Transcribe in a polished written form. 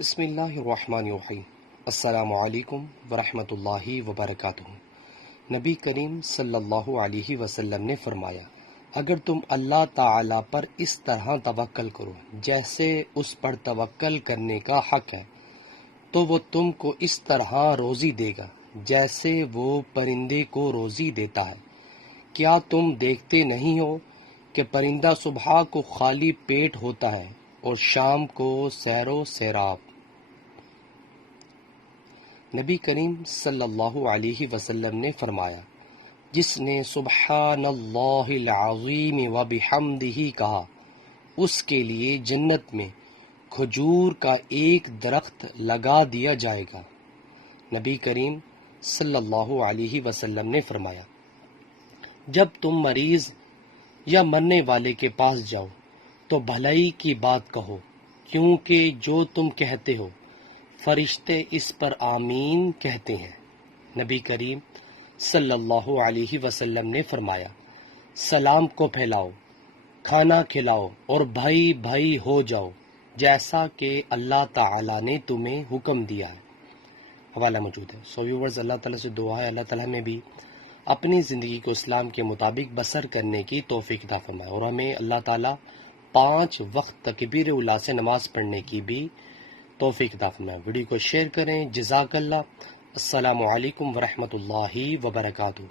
بسم اللہ الرحمن الرحیم۔ السلام علیکم ورحمۃ اللہ وبرکاتہ۔ نبی کریم صلی اللہ علیہ وسلم نے فرمایا، اگر تم اللہ تعالی پر اس طرح توکل کرو جیسے اس پر توکل کرنے کا حق ہے، تو وہ تم کو اس طرح روزی دے گا جیسے وہ پرندے کو روزی دیتا ہے۔ کیا تم دیکھتے نہیں ہو کہ پرندہ صبح کو خالی پیٹ ہوتا ہے اور شام کو سیر و سیراب؟ نبی کریم صلی اللہ علیہ وسلم نے فرمایا، جس نے سبحان اللہ العظیم و بحمدہ کہا، اس کے لیے جنت میں کھجور کا ایک درخت لگا دیا جائے گا۔ نبی کریم صلی اللہ علیہ وسلم نے فرمایا، جب تم مریض یا مرنے والے کے پاس جاؤ تو بھلائی کی بات کہو، کیونکہ جو تم کہتے ہو فرشتے اس پر آمین کہتے ہیں۔ نبی کریم صلی اللہ علیہ وسلم نے فرمایا، سلام کو پھیلاؤ، کھانا کھلاؤ اور بھائی بھائی ہو جاؤ، جیسا کہ اللہ تعالیٰ نے تمہیں حکم دیا ہے۔ حوالہ موجود ہے۔ ویورز، اللہ تعالیٰ سے دعا ہے اللہ تعالیٰ میں بھی اپنی زندگی کو اسلام کے مطابق بسر کرنے کی توفیق عطا فرمائے، اور ہمیں اللہ تعالیٰ 5 وقت تکبیر اولیٰ سے نماز پڑھنے کی بھی توفیق عطا فرمائے۔ ویڈیو کو شیئر کریں۔ جزاک اللہ۔ السلام علیکم ورحمۃ اللہ وبرکاتہ۔